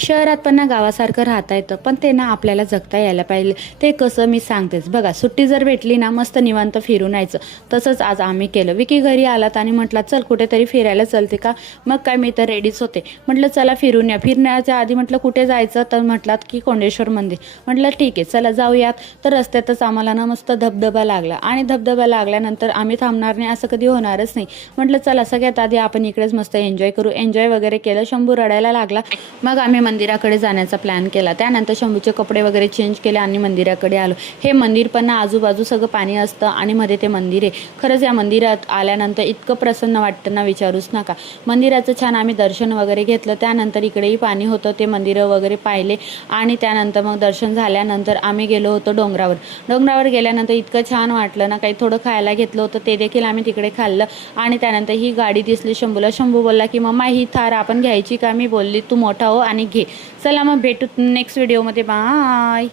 शहरात पण ना गावासारखं राहता येतं, पण ते ना आपल्याला जगता यायला पाहिजे. ते कसं मी सांगतेच बघा. सुट्टी जर भेटली ना मस्त निवांत फिरून यायचं. तसंच आज आम्ही केलं. विकी घरी आलात आणि म्हटला चल कुठेतरी फिरायला चलते का. मग काय मी तर रेडीच होते. म्हटलं चला फिरून या. फिरण्याच्या आधी म्हटलं कुठे जायचं, तर म्हटलात की कोंडेश्वर मंदिर. म्हटलं ठीक आहे चला जाऊयात. तर रस्त्यातच आम्हाला ना मस्त धबधबा लागला आणि धबधबा लागल्यानंतर आम्ही थांबणार नाही असं कधी होणारच नाही. म्हटलं चला सगळ्यात आधी आपण इकडेच मस्त एन्जॉय करू. एन्जॉय वगैरे केलं. शंभू रडायला लागला. मग आम्ही मंदिराकडे जाण्याचा प्लॅन केला. त्यानंतर शंभूचे कपडे वगैरे चेंज केले आणि मंदिराकडे आलो. हे मंदिर पण ना आजूबाजू सगळं पाणी असतं आणि मध्ये ते मंदिर आहे. खरंच या मंदिरात आल्यानंतर इतकं प्रसन्न वाटतं ना विचारूच नका. मंदिराचं छान आम्ही दर्शन वगैरे घेतलं. त्यानंतर इकडेही पाणी होतं, ते मंदिरं वगैरे पाहिले आणि त्यानंतर मग दर्शन झाल्यानंतर आम्ही गेलो होतो डोंगरावर. डोंगरावर गेल्यानंतर इतकं छान वाटलं ना. काही थोडं खायला घेतलं होतं, ते देखील आम्ही तिकडे खाल्लं. आणि त्यानंतर ही गाडी दिसली शंभूला. शंभू बोलला की मम्मा ही थार आपण घ्यायची का. मी बोलली तू मोठा हो आणि घे. चला मग भेटू नेक्स्ट व्हिडिओमध्ये. बाय.